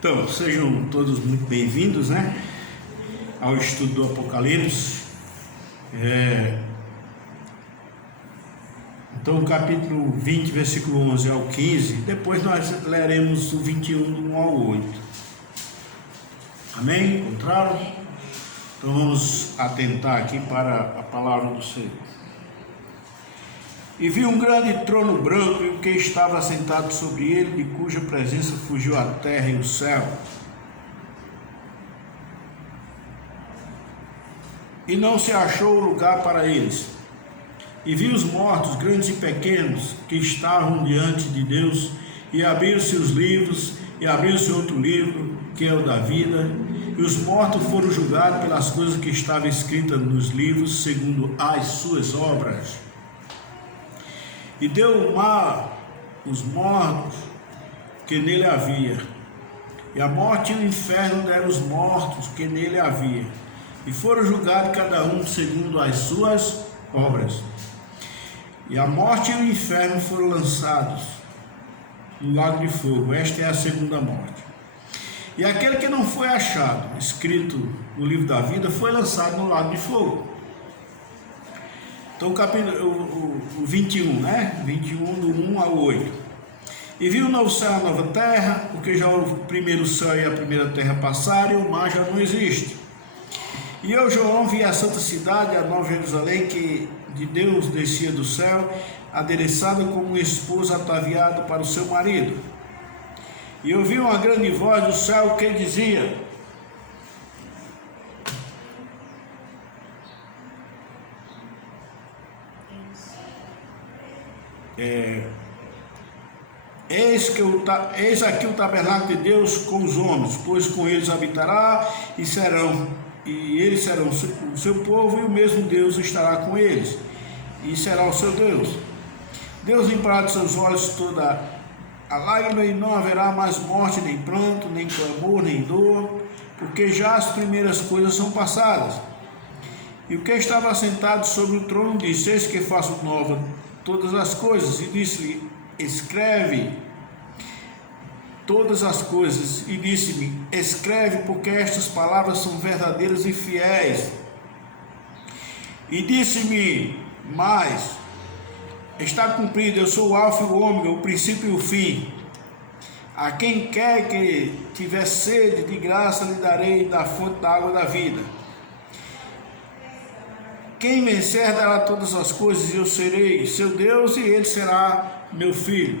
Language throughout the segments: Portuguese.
Então, sejam todos muito bem-vindos, ao estudo do Apocalipse. Então, o capítulo 20, versículo 11 ao 15, depois nós leremos o 21, do 1 ao 8. Amém? Encontraram? Então, vamos atentar aqui para a palavra do Senhor. E vi um grande trono branco e o que estava assentado sobre ele, de cuja presença fugiu a terra e o céu. E não se achou lugar para eles. E vi os mortos, grandes e pequenos, que estavam diante de Deus, e abriram-se os livros, e abriu-se outro livro, que é o da vida, e os mortos foram julgados pelas coisas que estavam escritas nos livros, segundo as suas obras. E deu o mar os mortos que nele havia, e a morte e o inferno deram os mortos que nele havia, e foram julgados cada um segundo as suas obras. E a morte e o inferno foram lançados no lago de fogo. Esta é a segunda morte. E aquele que não foi achado escrito no livro da vida foi lançado no lago de fogo. Então, o 21, 21, do 1 ao 8. E viu o novo céu e a nova terra, porque já o primeiro céu e a primeira terra passaram, e o mar já não existe. E eu, João, vi a santa cidade, a nova Jerusalém, que de Deus descia do céu, adereçada como uma esposa ataviada para o seu marido. E eu vi uma grande voz do céu que dizia: Eis aqui o tabernáculo de Deus com os homens, pois com eles habitará, e eles serão o seu povo, e o mesmo Deus estará com eles, e será o seu Deus. Deus limpará de seus olhos toda a lágrima, e não haverá mais morte, nem pranto, nem clamor, nem dor, porque já as primeiras coisas são passadas. E o que estava assentado sobre o trono disse: Eis que faço nova todas as coisas, e disse-lhe: escreve todas as coisas, e disse-me: escreve, porque estas palavras são verdadeiras e fiéis. E disse-me mais: está cumprido, eu sou o alfa e o ômega, o princípio e o fim. A quem quer que tiver sede, de graça lhe darei da fonte da água da vida. Quem vencer dará todas as coisas, e eu serei seu Deus, e ele será meu filho.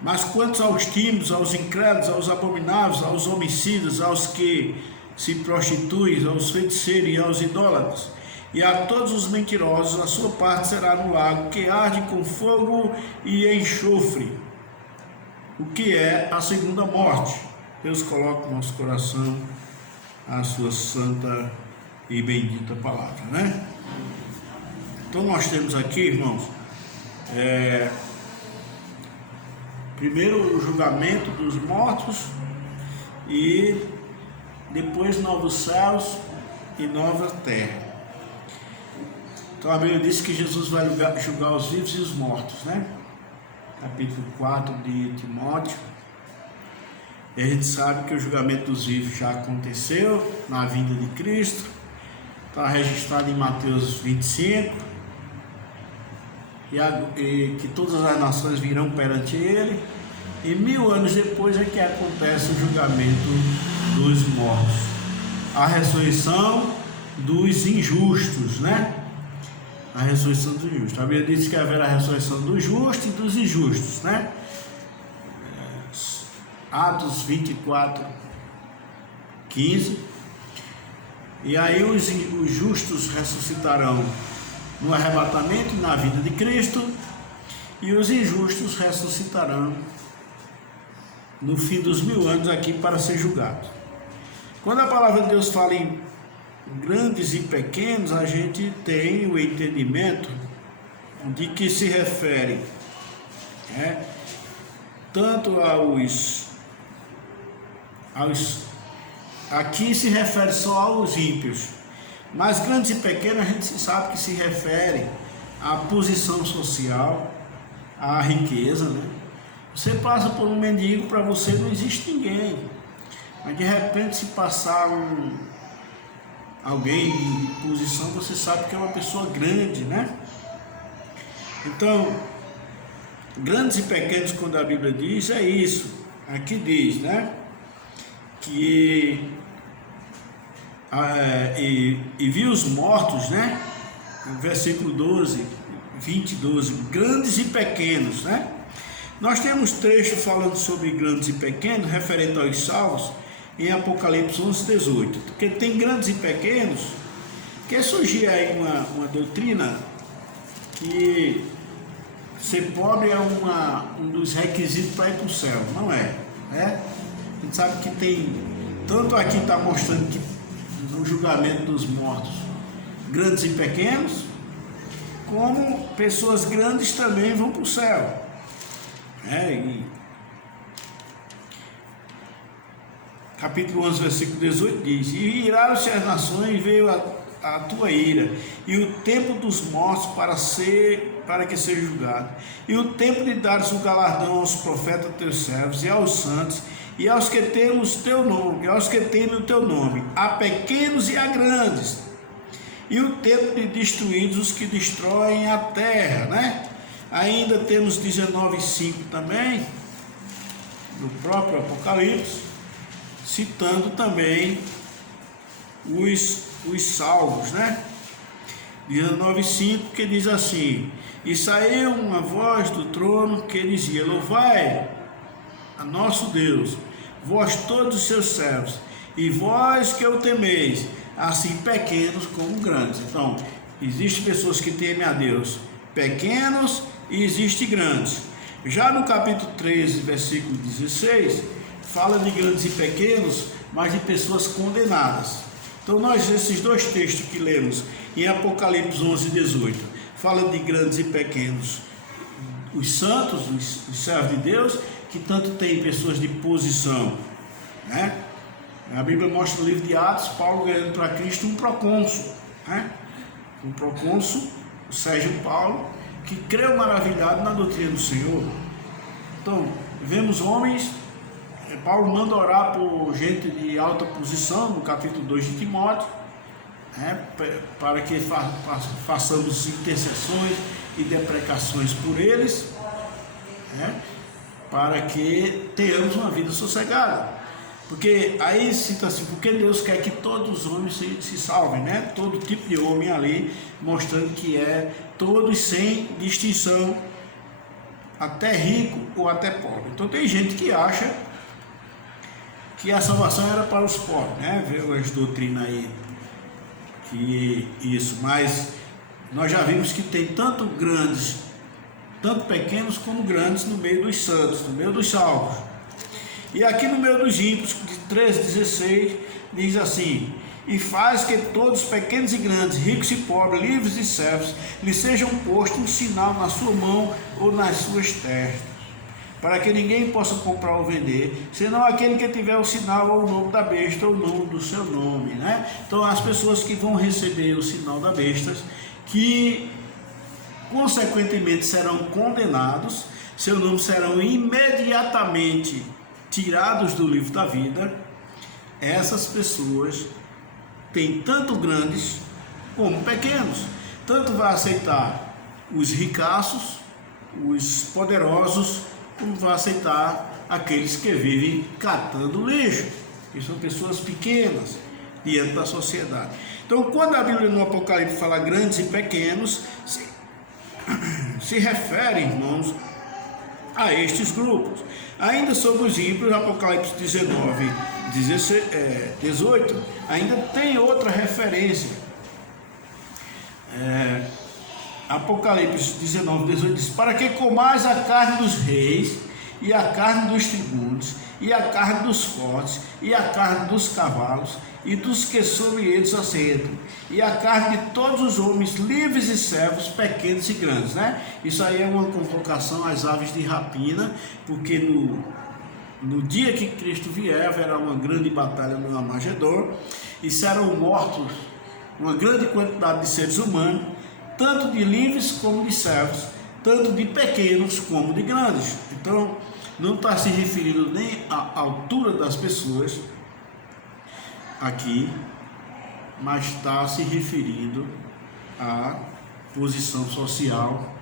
Mas quanto aos tímidos, aos incrédulos, aos abomináveis, aos homicidas, aos que se prostituem, aos feiticeiros e aos idólatras, e a todos os mentirosos, a sua parte será no lago que arde com fogo e enxofre, o que é a segunda morte. Deus coloca no nosso coração a sua santa e bendita palavra, Então nós temos aqui, irmãos, primeiro o julgamento dos mortos, e depois novos céus e nova terra. Então a Bíblia diz que Jesus vai julgar os vivos e os mortos, Capítulo 4 de Timóteo. E a gente sabe que o julgamento dos vivos já aconteceu na vinda de Cristo. Está registrado em Mateus 25, e que todas as nações virão perante ele, e 1000 anos depois é que acontece o julgamento dos mortos, a ressurreição dos injustos, a ressurreição dos injustos. A Bíblia diz que haverá a ressurreição dos justos e dos injustos, Atos 24, 15. E aí os justos ressuscitarão no arrebatamento e na vida de Cristo, e os injustos ressuscitarão no fim dos 1000 anos aqui para ser julgados. Quando a palavra de Deus fala em grandes e pequenos, a gente tem o entendimento de que se refere tanto aqui se refere só aos ímpios, mas grandes e pequenos a gente sabe que se refere à posição social, à riqueza, Você passa por um mendigo, para você não existe ninguém. Mas de repente, se passar alguém de posição, você sabe que é uma pessoa grande, né? Então, grandes e pequenos, quando a Bíblia diz, é isso. Aqui diz, né? Que e viu os mortos, né? Versículo 12, 20, 12, grandes e pequenos, né? Nós temos trecho falando sobre grandes e pequenos, referente aos salvos, em Apocalipse 11, 18. Porque tem grandes e pequenos, que surgir aí uma doutrina que ser pobre é um dos requisitos para ir para o céu. Não é, né? A gente sabe que tem, tanto aqui está mostrando que no julgamento dos mortos, grandes e pequenos, como pessoas grandes também vão para o céu. Capítulo 11, versículo 18 diz: E iraram-se as nações, e veio a tua ira, e o tempo dos mortos para que seja julgado, e o tempo de dares o galardão aos profetas teus servos, e aos santos, e aos que temem o teu nome, a pequenos e a grandes, e o tempo de destruídos os que destroem a terra, né? Ainda temos 19:5 também, no próprio Apocalipse, citando também os salvos, né? 19:5, que diz assim: E saiu uma voz do trono que dizia: Louvai a nosso Deus, vós todos os seus servos, e vós que o temeis, assim pequenos como grandes. Então, existem pessoas que temem a Deus, pequenos, e existem grandes. Já no capítulo 13, versículo 16, fala de grandes e pequenos, mas de pessoas condenadas. Então nós, esses dois textos que lemos em Apocalipse 11, 18, fala de grandes e pequenos, os santos, os servos de Deus, que tanto tem pessoas de posição, né? A Bíblia mostra no livro de Atos, Paulo ganhando para Cristo um procônsul, né? Um procônsul, o Sérgio Paulo, que creu maravilhado na doutrina do Senhor. Então, vemos homens, Paulo manda orar por gente de alta posição, no capítulo 2 de Timóteo, né, para que façamos intercessões e deprecações por eles, né, para que tenhamos uma vida sossegada. Porque aí cita assim, porque Deus quer que todos os homens se salvem, né? Todo tipo de homem ali, mostrando que é todos sem distinção, até rico ou até pobre. Então tem gente que acha que a salvação era para os pobres, né? Vê as doutrinas aí, que isso, mas nós já vimos que tem tanto grandes, tanto pequenos como grandes no meio dos santos, no meio dos salvos. E aqui no meio dos ímpios, de 13:16, diz assim: E faz que todos, pequenos e grandes, ricos e pobres, livres e servos, lhe sejam posto um sinal na sua mão ou nas suas testas, para que ninguém possa comprar ou vender, senão aquele que tiver o sinal ou o nome da besta ou o nome do seu nome, né? Então as pessoas que vão receber o sinal da besta, que consequentemente serão condenados, seu nome serão imediatamente tirados do livro da vida. Essas pessoas têm tanto grandes como pequenos, tanto vai aceitar os ricaços, os poderosos, como vai aceitar aqueles que vivem catando lixo, que são pessoas pequenas diante da sociedade. Então, quando a Bíblia no Apocalipse fala grandes e pequenos, se refere, irmãos, a estes grupos. Ainda sobre os ímpios, Apocalipse 19, 18, ainda tem outra referência. Apocalipse 19, 18 diz: Para que comais a carne dos reis, e a carne dos tribunos, e a carne dos fortes, e a carne dos cavalos, e dos que sobre eles assentam, e a carne de todos os homens, livres e servos, pequenos e grandes, né? Isso aí é uma convocação às aves de rapina, porque no dia que Cristo vier, haverá uma grande batalha no Armagedon, e serão mortos uma grande quantidade de seres humanos, tanto de livres como de servos, tanto de pequenos como de grandes. Então, não está se referindo nem à altura das pessoas aqui, mas está se referindo à posição social,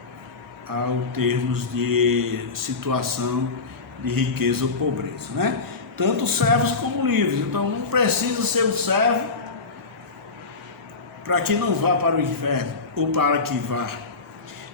ao termos de situação de riqueza ou pobreza, né? Tanto servos como livres. Então não precisa ser um servo para que não vá para o inferno ou para que vá.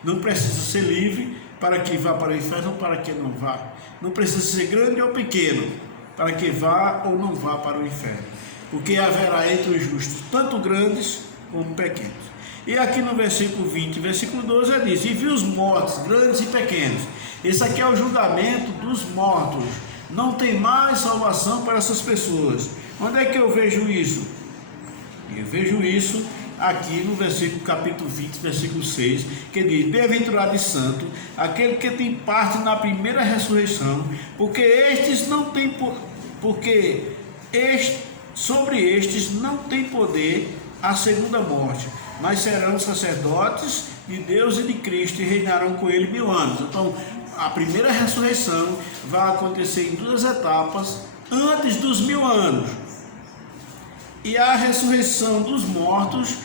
Não precisa ser livre para que vá para o inferno ou para que não vá. Não precisa ser grande ou pequeno para que vá ou não vá para o inferno. Porque haverá entre os justos tanto grandes como pequenos. E aqui no versículo 20, versículo 12, diz: e viu os mortos, grandes e pequenos. Esse aqui é o julgamento dos mortos. Não tem mais salvação para essas pessoas. Onde é que eu vejo isso? Eu vejo isso aqui no versículo capítulo 20, versículo 6, que diz: bem-aventurado e santo aquele que tem parte na primeira ressurreição, sobre estes não tem poder a segunda morte, mas serão sacerdotes de Deus e de Cristo e reinarão com ele 1000 anos. Então, a primeira ressurreição vai acontecer em 2 etapas antes dos 1000 anos. E a ressurreição dos mortos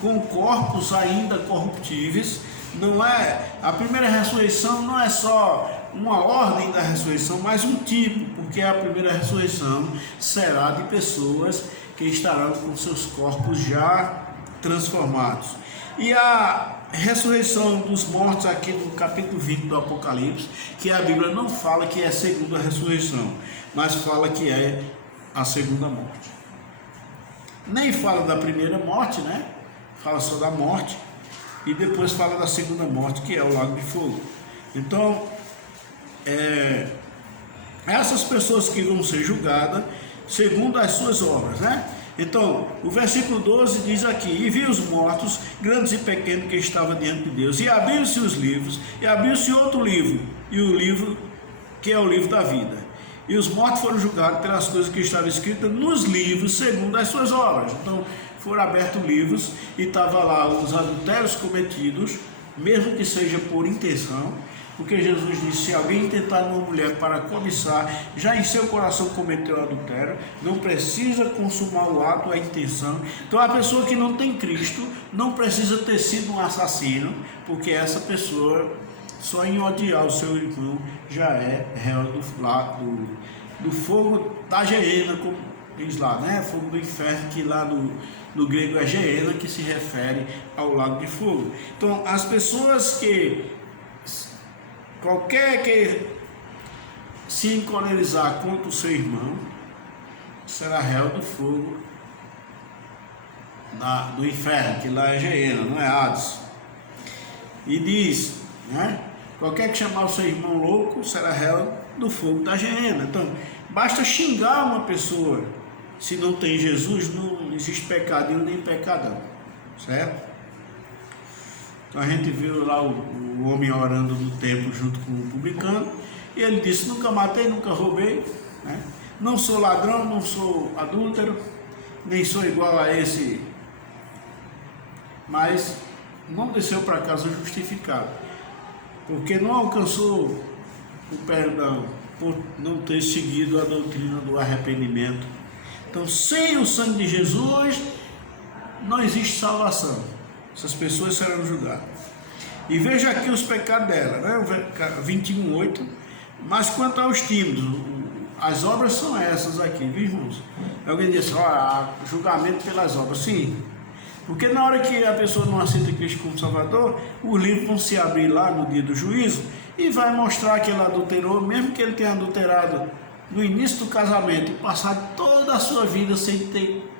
com corpos ainda corruptíveis, não é, a primeira ressurreição não é só uma ordem da ressurreição, mas um tipo, porque a primeira ressurreição será de pessoas que estarão com seus corpos já transformados. E a ressurreição dos mortos aqui no capítulo 20 do Apocalipse, que a Bíblia não fala que é a segunda ressurreição, mas fala que é a segunda morte. Nem fala da primeira morte, né? Fala só da morte, e depois fala da segunda morte, que é o lago de fogo. Então, essas pessoas que vão ser julgadas segundo as suas obras, né? Então, o versículo 12 diz aqui: e vi os mortos, grandes e pequenos, que estavam diante de Deus, e abriu-se os livros, e abriu-se outro livro, e o livro que é o livro da vida. E os mortos foram julgados pelas coisas que estavam escritas nos livros, segundo as suas obras. Então, foram abertos livros, e estava lá os adultérios cometidos, mesmo que seja por intenção, porque Jesus disse: se alguém tentar uma mulher para cobiçar, já em seu coração cometeu adultério, não precisa consumar o ato, a intenção. Então a pessoa que não tem Cristo não precisa ter sido um assassino, porque essa pessoa, só em odiar o seu irmão, já é réu do fogo da geena, como diz lá, né? Fogo do inferno, que lá no grego é geena, que se refere ao lago de fogo. Então as pessoas qualquer que se encolerizar contra o seu irmão será réu do fogo do inferno, que lá é geena, não é Hades. E diz, né? Qualquer que chamar o seu irmão louco será réu do fogo da geena. Então, basta xingar uma pessoa. Se não tem Jesus, não existe pecadinho nem pecadão, certo? Então a gente viu lá o homem orando no templo junto com o publicano, e ele disse: nunca matei, nunca roubei, né? Não sou ladrão, não sou adúltero, nem sou igual a esse. Mas não desceu para casa justificado, porque não alcançou o perdão por não ter seguido a doutrina do arrependimento. Então, sem o sangue de Jesus não existe salvação. Essas pessoas serão julgadas. E veja aqui os pecados dela, né? 21:8. Mas quanto aos tímidos, as obras são essas aqui, viu, irmãos? Alguém disse: julgamento pelas obras. Sim, porque na hora que a pessoa não aceita Cristo como Salvador, os livros vão se abrir lá no dia do juízo e vai mostrar que ele adulterou, mesmo que ele tenha adulterado no início do casamento e passado toda a sua vida sem ter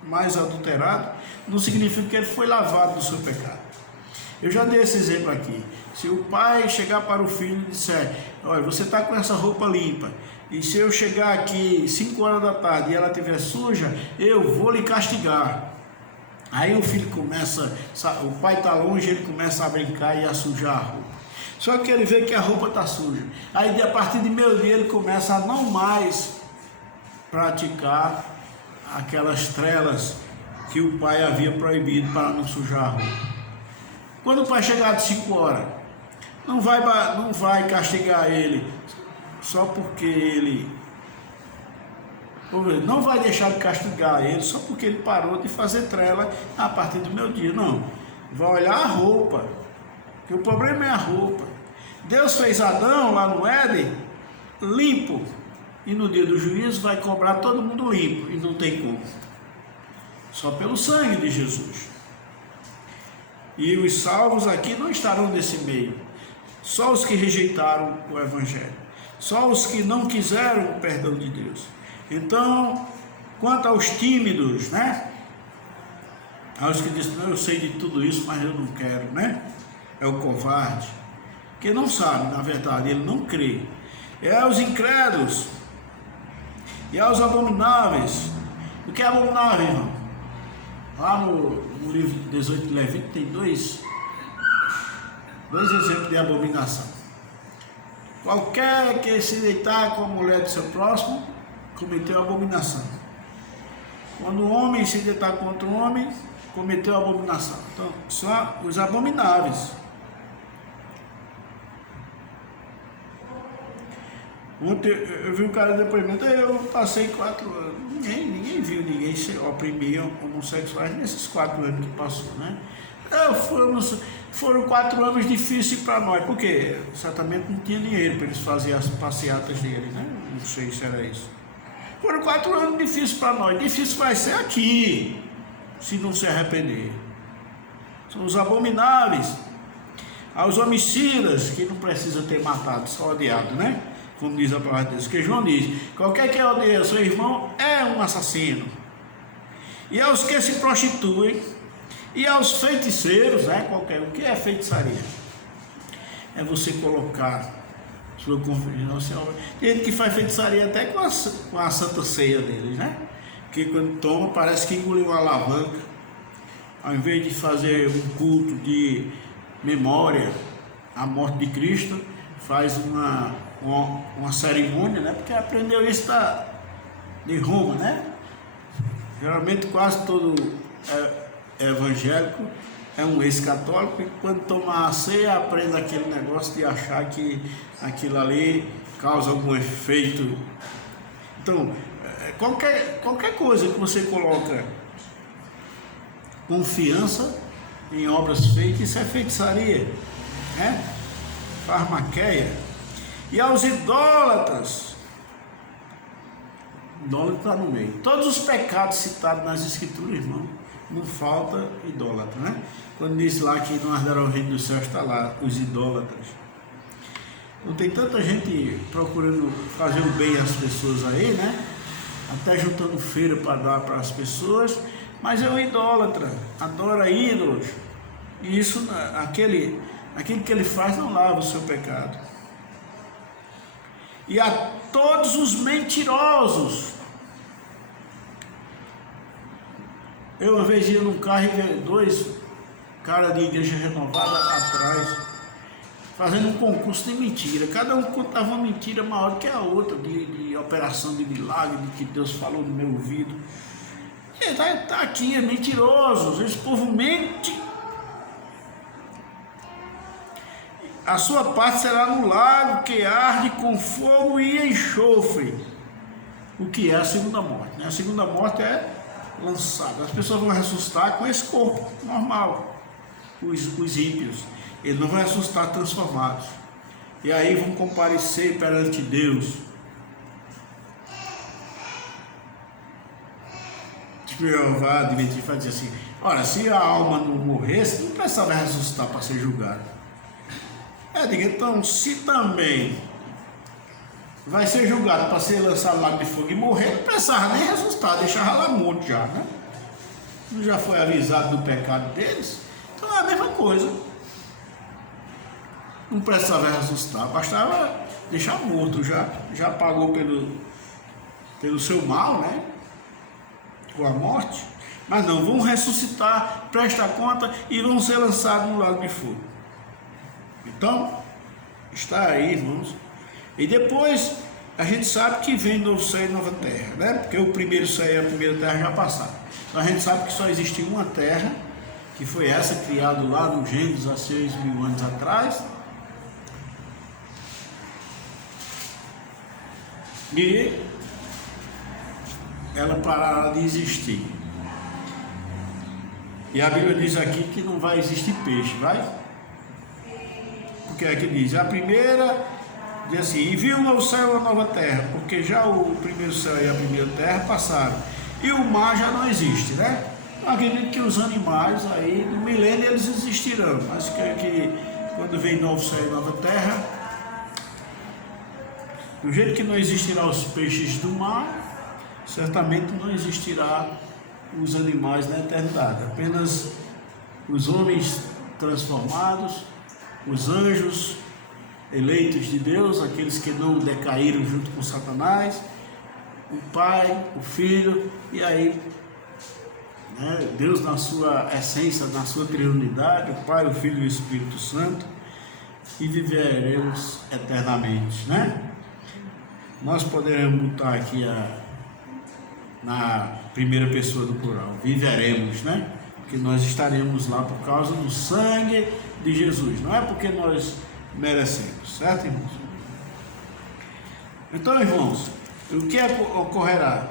mais adulterado, não significa que ele foi lavado do seu pecado. Eu já dei esse exemplo aqui. Se o pai chegar para o filho e disser: olha, você está com essa roupa limpa, e se eu chegar aqui 5 horas da tarde e ela estiver suja, eu vou lhe castigar. Aí o filho começa, o pai está longe, ele começa a brincar e a sujar a roupa. Só que ele vê que a roupa está suja. Aí a partir de meio-dia ele começa a não mais praticar aquelas trelas que o pai havia proibido para não sujar a roupa. Quando o pai chegar de 5 horas, não vai castigar ele só porque ele não vai deixar de castigar ele só porque ele parou de fazer trela a partir do meu dia. Não, vai olhar a roupa, que o problema é a roupa. Deus fez Adão lá no Éden limpo, e no dia do juízo vai cobrar todo mundo limpo, e não tem como, só pelo sangue de Jesus. E os salvos aqui não estarão nesse meio, só os que rejeitaram o Evangelho, só os que não quiseram o perdão de Deus. Então, quanto aos tímidos, né? Aos que dizem, eu sei de tudo isso, mas eu não quero, né? É o covarde, que não sabe, na verdade, ele não crê. É aos incrédulos e aos abomináveis. O que é abominável, irmão? Lá no livro 18 de Levítico tem dois exemplos de abominação. Qualquer que se deitar com a mulher do seu próximo cometeu abominação. Quando o homem se deitar contra o homem, cometeu abominação. Então, são os abomináveis. Ontem eu vi um cara de depoimento, eu passei 4 anos, ninguém viu ninguém oprimir homossexuais nesses 4 anos que passou, né? Foram 4 anos difíceis para nós, porque certamente não tinha dinheiro para eles fazerem as passeatas deles, né? Não sei se era isso. Foram 4 anos difíceis para nós. Difícil vai ser aqui, se não se arrepender. São os abomináveis, aos homicidas, que não precisa ter matado, só odiado, né? Como diz a palavra de Deus, que João diz, qualquer que odeia seu irmão é um assassino. E aos que se prostituem, e aos feiticeiros, né? O que é feitiçaria? É você colocar sua confiança. Tem gente que faz feitiçaria até com a santa ceia deles, né? Que quando toma parece que engoliu uma alavanca. Ao invés de fazer um culto de memória à morte de Cristo, faz uma cerimônia, né? Porque aprendeu isso de Roma, né? Geralmente quase todo evangélico é um ex-católico, e quando toma a ceia aprende aquele negócio de achar que aquilo ali causa algum efeito. Então, qualquer coisa que você coloca confiança em obras feitas, isso é feitiçaria, né? Farmaqueia. E aos idólatras, idólatra está no meio. Todos os pecados citados nas escrituras, irmão, não falta idólatra, né? Quando diz lá que não arderá o reino dos céus, está lá, os idólatras. Não tem tanta gente procurando fazer o bem às pessoas aí, né? Até juntando feira para dar para as pessoas, mas é um idólatra, adora ídolos. E isso, aquilo que ele faz não lava o seu pecado. E a todos os mentirosos. Eu uma vez ia num carro e vi 2 caras de igreja renovada atrás, fazendo um concurso de mentira. Cada um contava uma mentira maior que a outra, de operação de milagre, de que Deus falou no meu ouvido. E tá aqui, é mentiroso. Esse povo mente. A sua parte será no lago que arde com fogo e enxofre. O que é a segunda morte, né? A segunda morte é lançada. As pessoas vão ressuscitar com esse corpo normal, os ímpios. Eles não vão ressuscitar transformados. E aí vão comparecer perante Deus. Jeová Dimitri vai dizer assim: olha, se a alma não morresse, não precisava ressuscitar para ser julgado. Então, se também vai ser julgado para ser lançado lá de fogo e morrer, não precisava nem ressuscitar, deixava lá morto já, né? Não já foi avisado do pecado deles? Então é a mesma coisa. Não precisava ressuscitar, bastava deixar morto, já pagou pelo seu mal, né? Com a morte. Mas não, vão ressuscitar, presta conta e vão ser lançados no lago de fogo. Então, está aí, irmãos. E depois, a gente sabe que vem novo céu e nova terra, né? Porque o primeiro céu e a primeira terra já passaram. Então, a gente sabe que só existiu uma terra, que foi essa criada lá no Gênesis há 6.000 anos atrás. e ela parará de existir. E a Bíblia diz aqui que não vai existir peixe, vai? Porque aqui diz, a primeira diz assim, e viu um novo céu e uma nova terra, porque já o primeiro céu e a primeira terra passaram, e o mar já não existe, né? Eu acredito que os animais aí, no milênio eles existirão, mas que quando vem novo céu e nova terra, do jeito que não existirá os peixes do mar, certamente não existirá os animais na eternidade, apenas os homens transformados, os anjos eleitos de Deus, aqueles que não decaíram junto com Satanás, o Pai, o Filho, e aí, né, Deus na sua essência, na sua triunidade, o Pai, o Filho e o Espírito Santo, e viveremos eternamente, né? Nós poderemos botar aqui na primeira pessoa do plural, viveremos, né? Porque nós estaremos lá por causa do sangue de Jesus, não é porque nós merecemos, certo, irmãos? Então, irmãos, o que ocorrerá?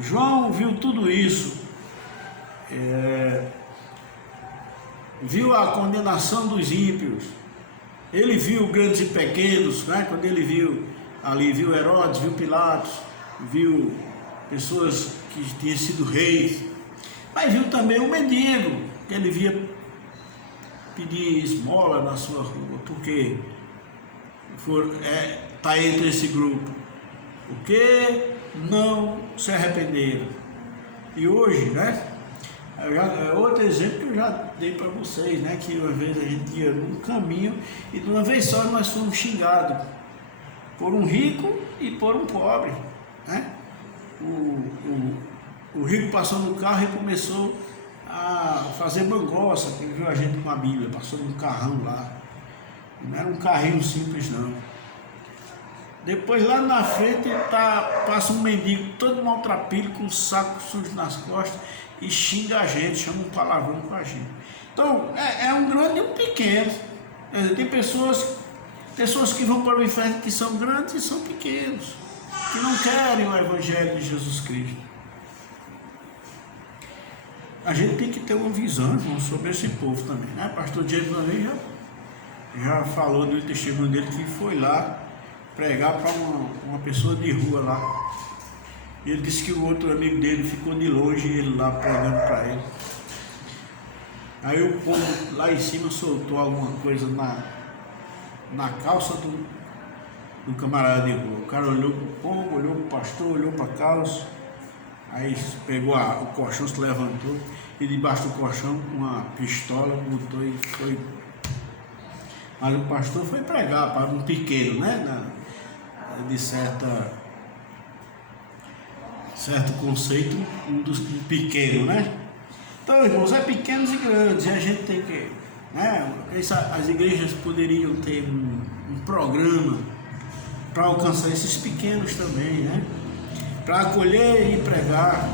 João viu tudo isso, viu a condenação dos ímpios, ele viu grandes e pequenos, né? Quando ele viu ali, viu Herodes, viu Pilatos, viu pessoas que tinham sido reis, mas viu também o mendigo, que ele via pedir esmola na sua rua, porque está entre esse grupo, porque não se arrependeram. E hoje, né, outro exemplo que eu já dei para vocês, né, que uma vez a gente ia num caminho e de uma vez só nós fomos xingados por um rico e por um pobre, né? O rico passou no carro e começou a fazer bangossa, que viu a gente com a Bíblia, passou num carrão lá, não era um carrinho simples não. Depois lá na frente passa um mendigo todo maltrapilho, com um saco sujo nas costas, e xinga a gente, chama um palavrão com a gente. Então é um grande e um pequeno. Tem pessoas que vão para o inferno que são grandes e são pequenos, que não querem o Evangelho de Jesus Cristo. A gente tem que ter uma visão, irmão, sobre esse povo também, né? Pastor Diego também já falou do testemunho dele, que foi lá pregar para uma pessoa de rua lá. E ele disse que o outro amigo dele ficou de longe e ele lá pregando para ele. Aí o povo lá em cima soltou alguma coisa na calça do camarada de rua. O cara olhou para o povo, olhou para o pastor, olhou para a calça, aí pegou o colchão, se levantou e debaixo do colchão uma pistola, botou e foi. Mas o pastor foi pregar para um pequeno, né? De certo conceito, um pequeno, né? Então, irmãos, é pequenos e grandes, e a gente tem que, né? As igrejas poderiam ter um programa para alcançar esses pequenos também, né? Para acolher e pregar.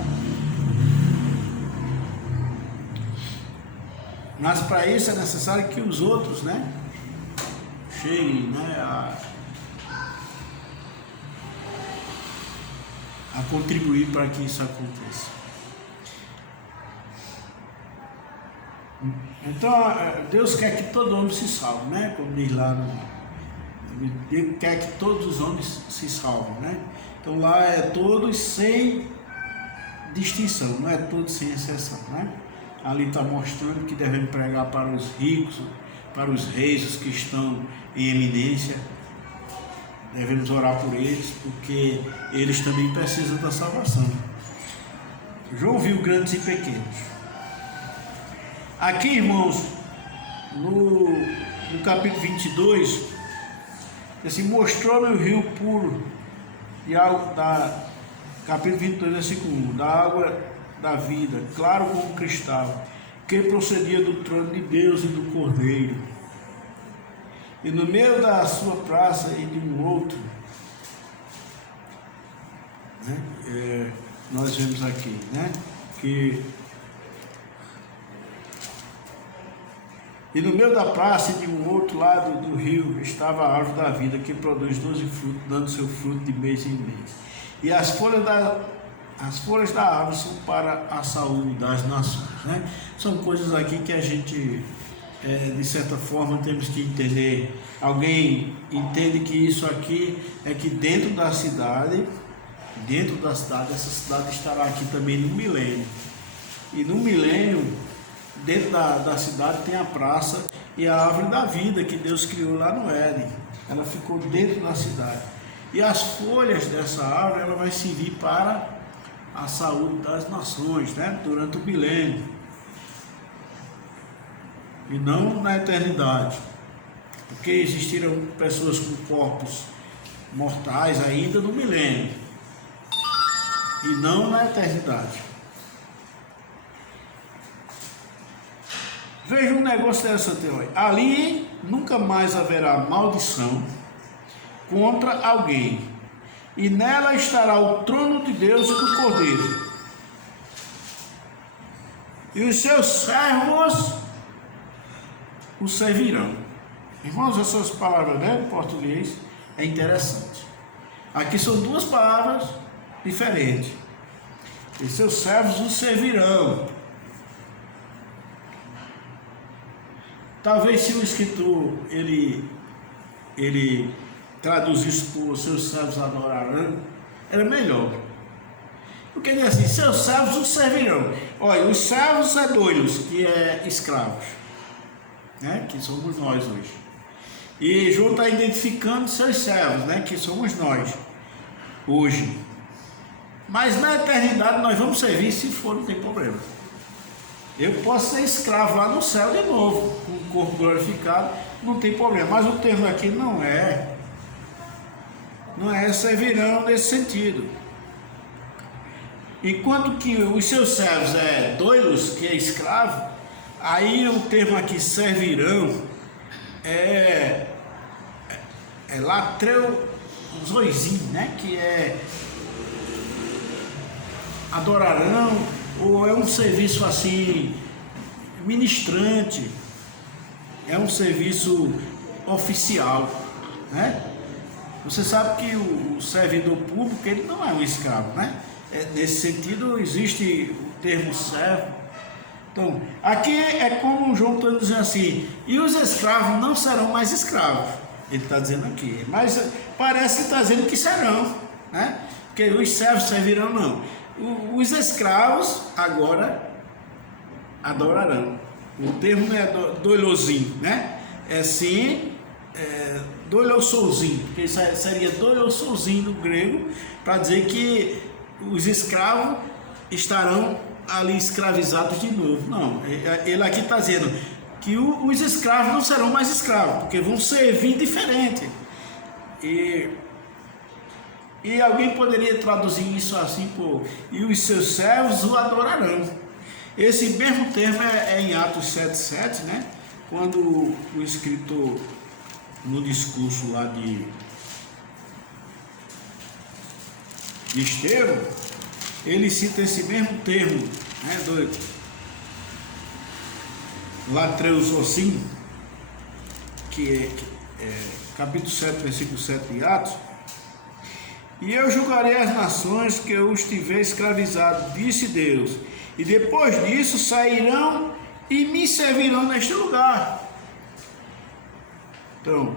Mas para isso é necessário que os outros, né, cheguem, né, a contribuir para que isso aconteça. Então, Deus quer que todo homem se salve, né? Como diz lá Deus quer que todos os homens se salvem, né? Então lá é todos sem distinção, não é todos sem exceção, né? Ali está mostrando que devemos pregar para os ricos, para os reis, os que estão em eminência. Devemos orar por eles, porque eles também precisam da salvação. João viu grandes e pequenos. Aqui, irmãos, no capítulo 22, assim, mostrou-me o rio puro, capítulo 22, versículo 1, da água da vida, claro como cristal, que procedia do trono de Deus e do Cordeiro. E no meio da sua praça e de um outro, né, nós vemos aqui, né, que E no meio da praça, de um outro lado do rio, estava a árvore da vida, que produz 12 frutos, dando seu fruto de mês em mês. E as folhas da árvore são para a saúde das nações. Né? São coisas aqui que a gente, de certa forma, temos que entender. Alguém entende que isso aqui é que dentro da cidade, essa cidade estará aqui também no milênio. E no milênio, dentro da cidade tem a praça e a árvore da vida que Deus criou lá no Éden. Ela ficou dentro da cidade. E as folhas dessa árvore, ela vai servir para a saúde das nações, né? Durante o milênio. E não na eternidade. Porque existiram pessoas com corpos mortais ainda no milênio. E não na eternidade. Veja um negócio dessa teoria. Ali nunca mais haverá maldição contra alguém, e nela estará o trono de Deus e do Cordeiro, e os seus servos o servirão. Irmãos, essas palavras, né, em português é interessante. Aqui são duas palavras diferentes. E seus servos o servirão. Talvez se o escritor ele traduzisse por seus servos adorarão, era melhor. Porque diz assim, seus servos o servirão. Olha, os servos é doidos, que é escravos, né? Que somos nós hoje. E João está identificando seus servos, né? Que somos nós hoje. Mas na eternidade nós vamos servir, se for, não tem problema. Eu posso ser escravo lá no céu de novo, com o corpo glorificado, não tem problema. Mas o termo aqui não é servirão nesse sentido. Enquanto que os seus servos é doilos, que é escravo, aí o termo aqui servirão é latreuzoisim, né? Que é adorarão, ou é um serviço assim, ministrante, é um serviço oficial, né? Você sabe que o servidor público, ele não é um escravo, né? Nesse sentido, existe o termo servo. Então, aqui é como o João está dizendo assim, e os escravos não serão mais escravos, ele está dizendo aqui, mas parece que está dizendo que serão, né? Porque os servos servirão, não. Os escravos agora adorarão. O termo não é doilosim, né? É sim, doilosousim, porque isso seria doilosousim do grego, para dizer que os escravos estarão ali escravizados de novo. Não, ele aqui está dizendo que os escravos não serão mais escravos, porque vão servir diferente. E alguém poderia traduzir isso assim por e os seus servos o adorarão. Esse mesmo termo é em Atos 7,7, né? Quando o escritor, no discurso lá de Estevão, ele cita esse mesmo termo, né? Latreuzosim, que é capítulo 7, versículo 7 de Atos. E eu julgarei as nações que eu os tiver escravizado, disse Deus, e depois disso sairão e me servirão neste lugar. Então,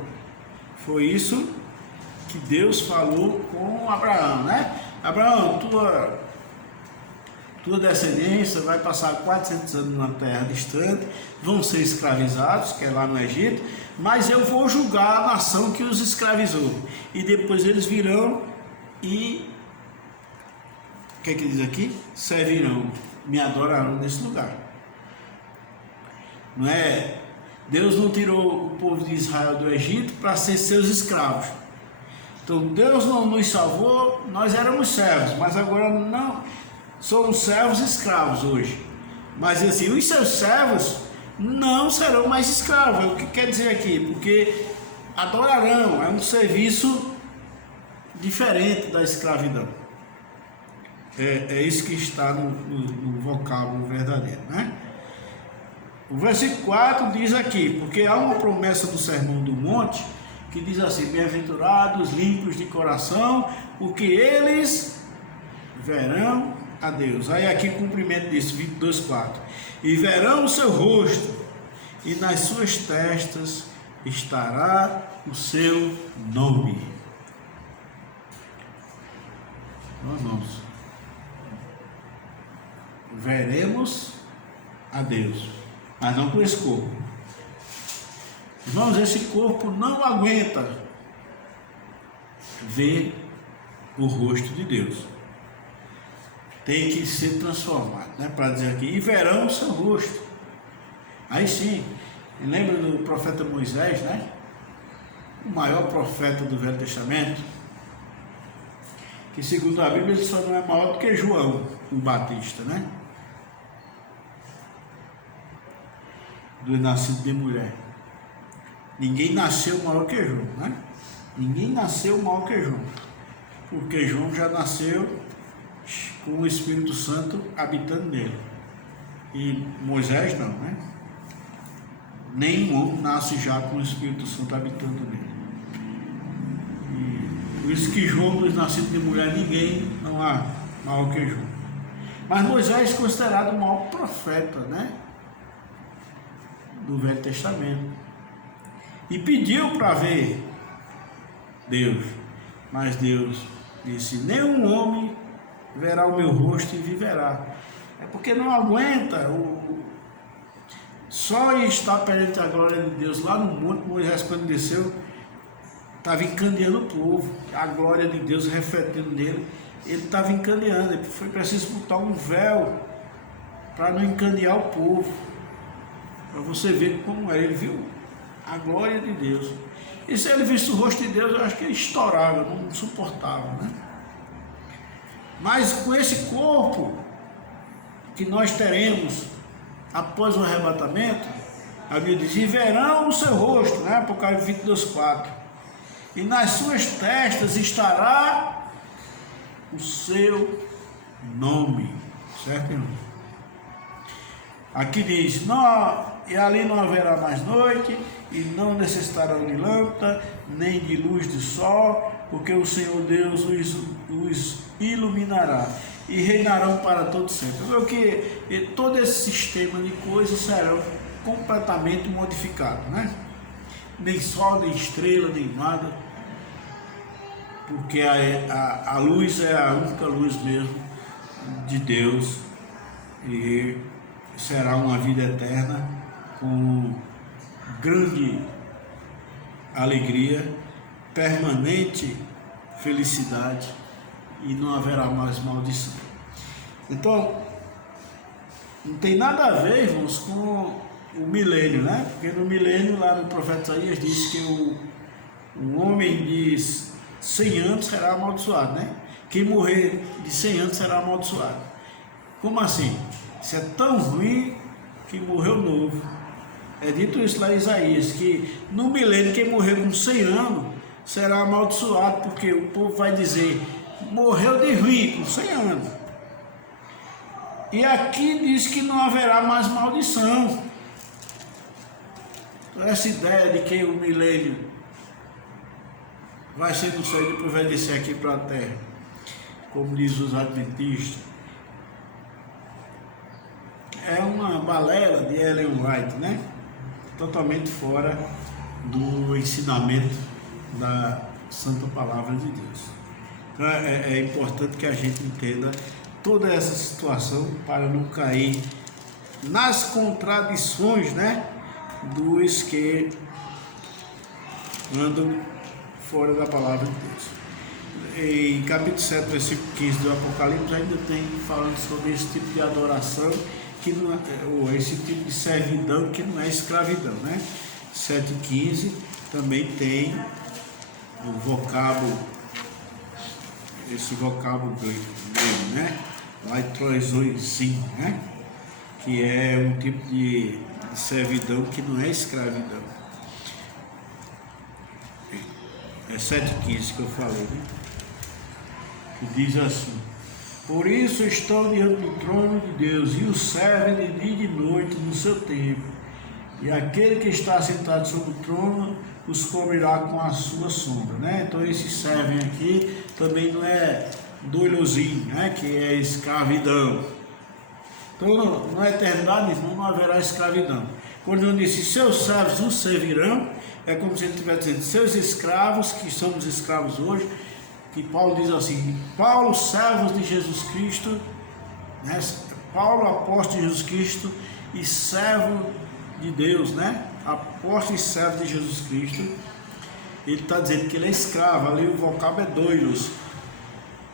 foi isso que Deus falou com Abraão, né? Abraão, tua descendência vai passar 400 anos na terra distante, vão ser escravizados, que é lá no Egito, mas eu vou julgar a nação que os escravizou, e depois eles virão e, o que é que diz aqui? Servirão, me adorarão nesse lugar. Não é? Deus não tirou o povo de Israel do Egito para ser seus escravos. Então Deus não nos salvou, nós éramos servos, mas agora não somos servos escravos hoje. Mas assim, os seus servos não serão mais escravos. O que quer dizer aqui? Porque adorarão, é um serviço diferente da escravidão. É isso que está no vocábulo verdadeiro, né? O versículo 4 diz aqui, porque há uma promessa do Sermão do Monte, que diz assim: bem-aventurados, limpos de coração, porque eles verão a Deus. Aí aqui cumprimento disso, 22:4. E verão o seu rosto, e nas suas testas estará o seu nome. Irmãos, veremos a Deus, mas não com esse corpo. Irmãos, esse corpo não aguenta ver o rosto de Deus. Tem que ser transformado, né? Para dizer aqui, e verão o seu rosto. Aí sim, lembra do profeta Moisés, né? O maior profeta do Velho Testamento, que segundo a Bíblia ele só não é maior do que João, o Batista, né? Do nascido de mulher. Ninguém nasceu maior que João, né? Ninguém nasceu maior que João, porque João já nasceu com o Espírito Santo habitando nele, e Moisés não, né? Nenhum nasce já com o Espírito Santo habitando nele. E por isso que João, dos nascidos de mulher, ninguém não há maior que João. Mas Moisés é considerado o maior profeta, né? Do Velho Testamento. E pediu para ver Deus, mas Deus disse: nenhum homem verá o meu rosto e viverá. É porque não aguenta só estar perante a glória de Deus. Lá no monte, Moisés, quando desceu, estava encandeando o povo, a glória de Deus refletindo nele, ele estava encandeando. Foi preciso botar um véu para não encandear o povo, para você ver como é. Ele viu a glória de Deus, e se ele visse o rosto de Deus, eu acho que ele estourava, não suportava, né? Mas com esse corpo que nós teremos após o arrebatamento, a Bíblia diz: e verão o seu rosto, né? Apocalipse 22:4, e nas suas testas estará o seu nome, certo, irmão? Aqui diz: não, e ali não haverá mais noite, e não necessitarão de lâmpada, nem de luz de sol, porque o Senhor Deus os iluminará, e reinarão para todo sempre. Porque todo esse sistema de coisas serão completamente modificados, né? Nem sol, nem estrela, nem nada, porque a luz é a única luz mesmo de Deus, e será uma vida eterna com grande alegria, permanente felicidade, e não haverá mais maldição. Então, não tem nada a ver, irmãos, com o milênio, né? Porque no milênio, lá no profeta Isaías, diz que o homem de 100 anos será amaldiçoado, né? Quem morrer de 100 anos será amaldiçoado. Como assim? Isso é tão ruim que morreu novo. É dito isso lá em Isaías, que no milênio quem morrer com 100 anos será amaldiçoado, porque o povo vai dizer: morreu de ruim com 100 anos. E aqui diz que não haverá mais maldição. Então, essa ideia de que o milênio vai ser do céu e depois vai descer aqui para a terra, como diz os adventistas, é uma balela de Ellen White, né? Totalmente fora do ensinamento da Santa Palavra de Deus. Então é importante que a gente entenda toda essa situação para não cair nas contradições, né, dos que andam fora da Palavra de Deus. Em capítulo 7, versículo 15 do Apocalipse, ainda tem falando sobre esse tipo de adoração, que não é, ou esse tipo de servidão que não é escravidão, né? 7,15 também tem o vocábulo, esse vocábulo grego, né? Laitrozoizinho, né? Que é um tipo de servidão que não é escravidão. É 7,15 que eu falei, né? Que diz assim: por isso estão diante do trono de Deus, e o servem de dia e de noite no seu tempo, e aquele que está sentado sobre o trono os cobrirá com a sua sombra, né? Então esses servem aqui também não é doilozinho, né? Que é escravidão. Então na eternidade não haverá escravidão. Quando eu disse seus servos os servirão, é como se ele estivesse dizendo seus escravos, que somos escravos hoje, que Paulo diz assim, Paulo, servos de Jesus Cristo, né? Paulo, apóstolo de Jesus Cristo e servo de Deus, né? Apóstolo e servo de Jesus Cristo. Ele está dizendo que ele é escravo, ali o vocábulo é doilos.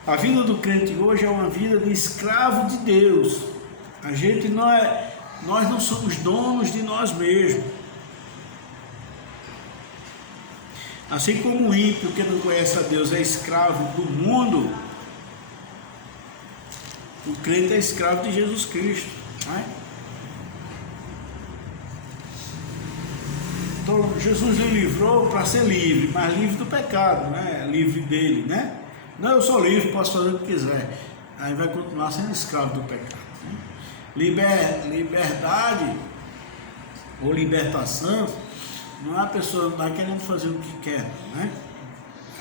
A vida do crente hoje é uma vida de escravo de Deus. A gente nós não somos donos de nós mesmos. Assim como o ímpio que não conhece a Deus é escravo do mundo, o crente é escravo de Jesus Cristo, né? Então Jesus lhe livrou para ser livre, mas livre do pecado, né? Livre dele, né? Não, eu sou livre, posso fazer o que quiser. Aí vai continuar sendo escravo do pecado, né? Liberdade ou libertação não é a pessoa não está querendo fazer o que quer, né?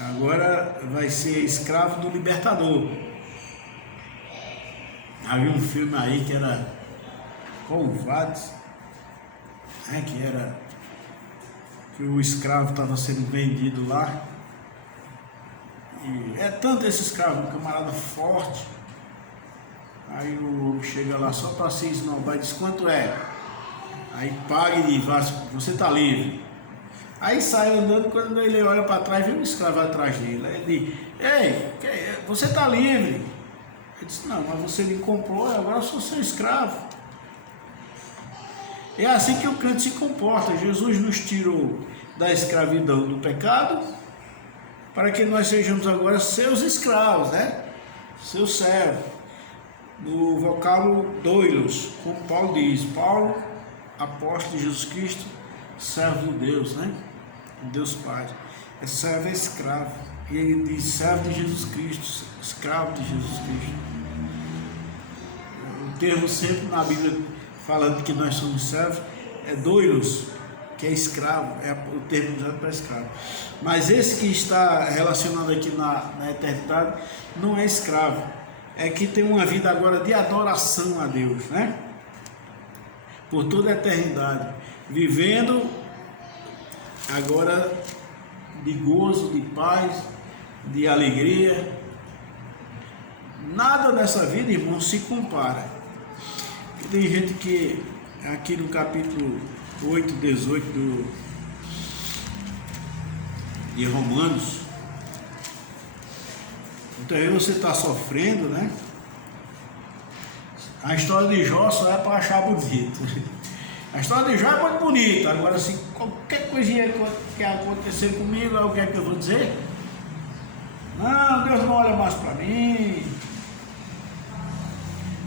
Agora vai ser escravo do libertador. Havia um filme aí que era Covardes, né? Que o escravo estava sendo vendido lá. E é tanto esse escravo, um camarada forte. Aí o chega lá só para se esnobar e diz quanto é. Aí paga e diz, você está livre. Aí sai andando, quando ele olha para trás, vem um escravo atrás dele. Aí ele diz, ei, você está livre. Ele disse, não, mas você me comprou, agora eu sou seu escravo. É assim que o crente se comporta. Jesus nos tirou da escravidão do pecado, para que nós sejamos agora seus escravos, né? Seus servos. No vocábulo doilos, como Paulo diz, Paulo, apóstolo de Jesus Cristo, servo de Deus, né? Deus Pai. É servo, é escravo. E ele diz servo de Jesus Cristo, escravo de Jesus Cristo. O termo sempre na Bíblia falando que nós somos servos é doilos, que é escravo, é o termo usado para escravo. Mas esse que está relacionado aqui na eternidade não é escravo, é que tem uma vida agora de adoração a Deus, né? Por toda a eternidade, vivendo agora de gozo, de paz, de alegria. Nada nessa vida, irmão, se compara. Tem gente que aqui no capítulo 8, 18 de Romanos, então aí você está sofrendo, né? A história de Jó só é para achar bonito. A história de Jó é muito bonita. Agora, se qualquer coisinha que acontecer comigo, o que é que eu vou dizer? Não, Deus não olha mais para mim.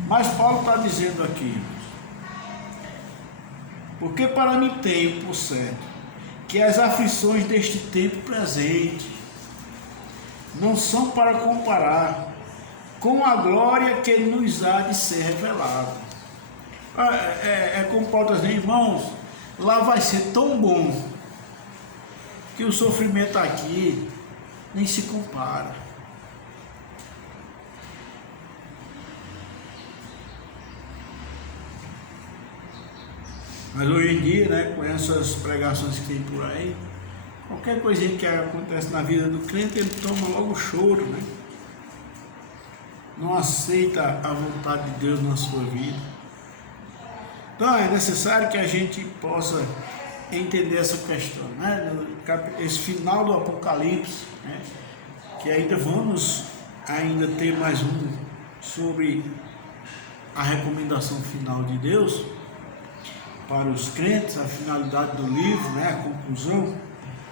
Mas Paulo está dizendo aqui, porque para mim tenho por certo que as aflições deste tempo presente não são para comparar com a glória que nos há de ser revelada. É como Paulo está dizendo, irmãos, lá vai ser tão bom que o sofrimento aqui nem se compara. Mas hoje em dia, né, com essas pregações que tem por aí, qualquer coisinha que acontece na vida do crente, ele toma logo choro, né? Não aceita a vontade de Deus na sua vida. Então é necessário que a gente possa entender essa questão, né? Esse final do Apocalipse, né? Que ainda vamos ter mais um sobre a recomendação final de Deus para os crentes, a finalidade do livro, né, a conclusão,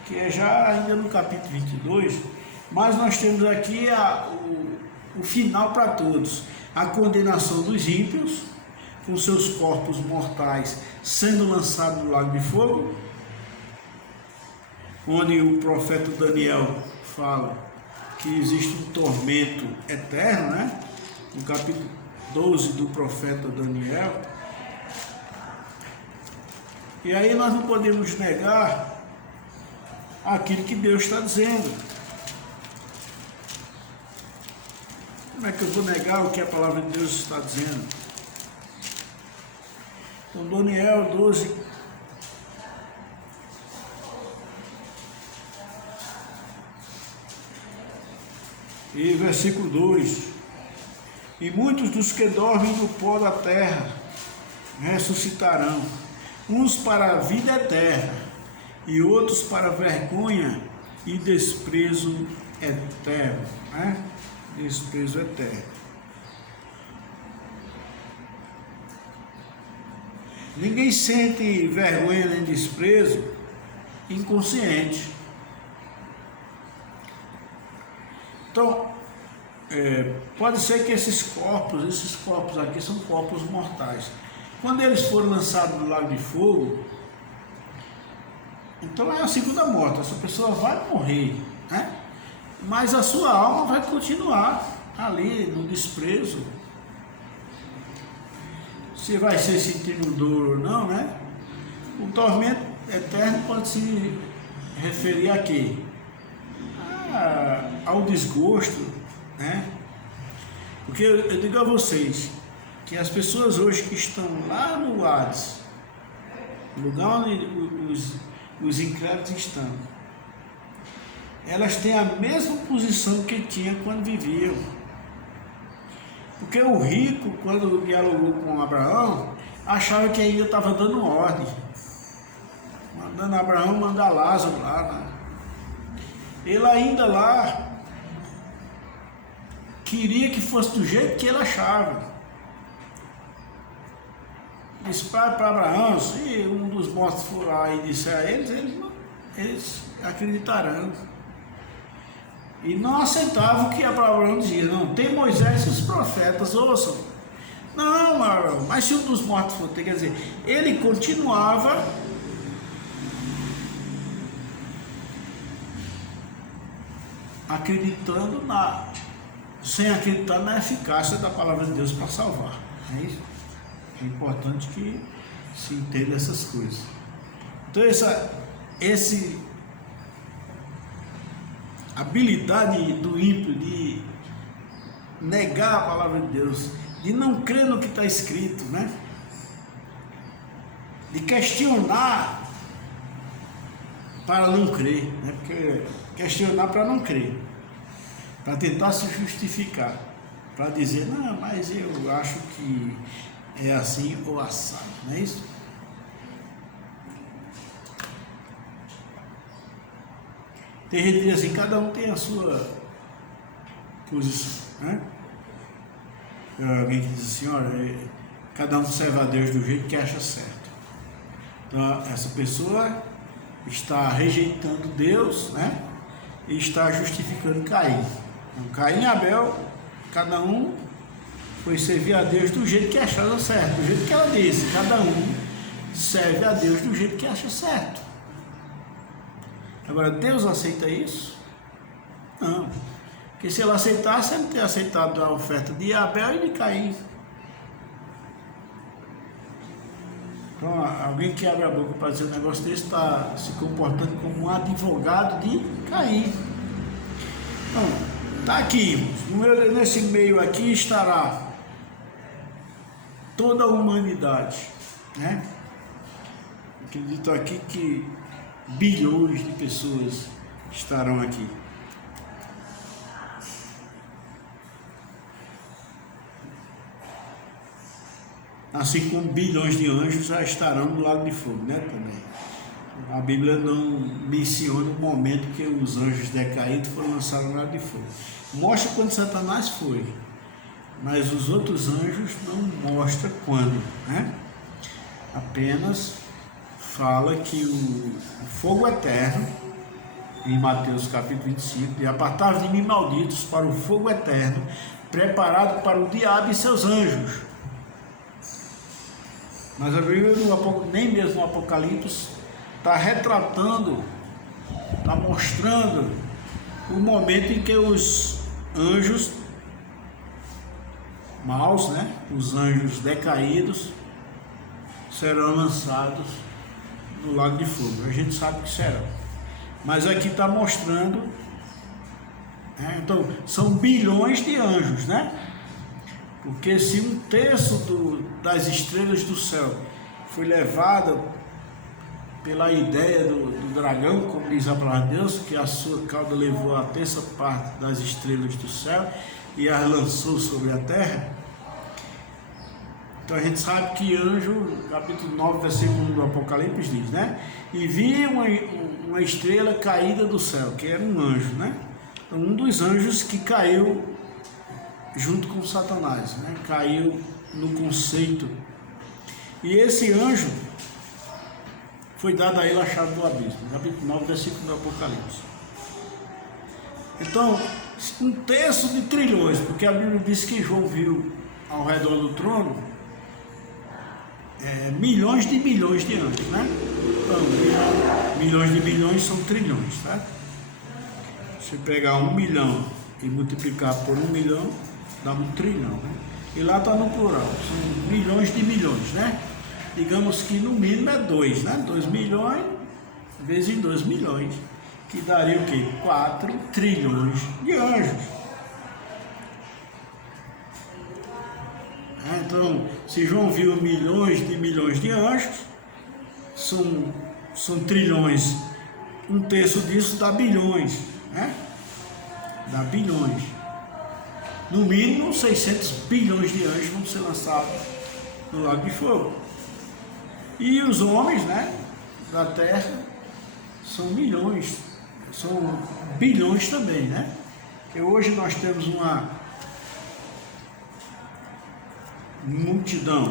que é já ainda no capítulo 22, mas nós temos aqui o final para todos, a condenação dos ímpios, com seus corpos mortais sendo lançados no lago de fogo, onde o profeta Daniel fala que existe um tormento eterno, né? No capítulo 12 do profeta Daniel, E aí nós não podemos negar aquilo que Deus está dizendo. Como é que eu vou negar o que a palavra de Deus está dizendo? Então, Daniel 12, e versículo 2: e muitos dos que dormem no pó da terra ressuscitarão, uns para a vida eterna e outros para vergonha e desprezo eterno, né? Desprezo eterno. Ninguém sente vergonha nem desprezo inconsciente. Então, pode ser que esses corpos aqui são corpos mortais. Quando eles foram lançados no lago de fogo, então é a segunda morte. Essa pessoa vai morrer, né? Mas a sua alma vai continuar ali no desprezo. Se vai ser sentindo dor ou não, né? O tormento eterno pode se referir a quê? Ao desgosto, né? Porque eu digo a vocês que as pessoas hoje que estão lá no Hades, no lugar onde os incrédulos estão, elas têm a mesma posição que tinha quando viviam. Porque o rico, quando dialogou com Abraão, achava que ainda estava dando ordem, mandando Abraão mandar Lázaro lá, né? Ele ainda lá queria que fosse do jeito que ele achava. Disse para Abraão: se um dos mortos for lá e disser a eles acreditarão. E não aceitavam o que Abraão dizia. Não, tem Moisés e os profetas, ouçam. Não, Abraão, mas se um dos mortos for, quer dizer, ele continuava acreditando sem acreditar na eficácia da palavra de Deus para salvar. É isso? É importante que se entenda essas coisas. Então essa habilidade do ímpio de negar a palavra de Deus, de não crer no que está escrito, né? De questionar para não crer, né? Porque questionar para não crer, para tentar se justificar, para dizer, não, mas eu acho que é assim ou assado, não é isso? Tem gente que diz assim, cada um tem a sua posição, né? Alguém que diz assim, olha, cada um serve a Deus do jeito que acha certo. Então, essa pessoa está rejeitando Deus, né? E está justificando Caim. Então, Caim e Abel, cada um foi servir a Deus do jeito que achava certo, do jeito que ela disse. Cada um serve a Deus do jeito que acha certo. Agora, Deus aceita isso? Não. Porque se ele aceitasse, ele teria aceitado a oferta de Abel e de Caim. Então, alguém que abre a boca para dizer um negócio desse está se comportando como um advogado de Caim. Então, está aqui, nesse meio aqui estará toda a humanidade, né? Acredito aqui que bilhões de pessoas estarão aqui. Assim como bilhões de anjos já estarão no lago de fogo, né? Também. A Bíblia não menciona o momento que os anjos decaídos foram lançados no lago de fogo. Mostra quando Satanás foi, mas os outros anjos não mostra quando, né? Apenas fala que o fogo eterno, em Mateus capítulo 25, e apartai-vos de mim, malditos, para o fogo eterno, preparado para o diabo e seus anjos. Mas a Bíblia, nem mesmo no Apocalipse, está retratando, está mostrando o momento em que os anjos maus, né, os anjos decaídos, serão lançados no lago de fogo. A gente sabe que será. Mas aqui está mostrando, então, são bilhões de anjos, né? Porque se um terço das estrelas do céu foi levado pela ideia do dragão, como diz a palavra de Deus, que a sua cauda levou a terça parte das estrelas do céu e as lançou sobre a terra. Então a gente sabe que anjo, capítulo 9, versículo 1 do Apocalipse diz, né? E vi uma estrela caída do céu, que era um anjo, né? Então, um dos anjos que caiu junto com Satanás, né? Caiu no conceito. E esse anjo foi dado a ele a chave do abismo, capítulo 9, versículo do Apocalipse. Então, um terço de trilhões, porque a Bíblia diz que João viu ao redor do trono milhões de bilhões de anjos, né? Então, milhões de bilhões são trilhões, tá? Se pegar 1 milhão e multiplicar por 1 milhão, dá 1 trilhão, né? E lá está no plural, são milhões de milhões, né? Digamos que no mínimo é 2, né? 2 milhões vezes 2 milhões, que daria o quê? 4 trilhões de anjos. Então, se João viu milhões de anjos, são trilhões, um terço disso dá bilhões, né? Dá bilhões. No mínimo 600 bilhões de anjos vão ser lançados no lago de fogo. E os homens, né, da terra são milhões, são bilhões também, né? Porque hoje nós temos uma multidão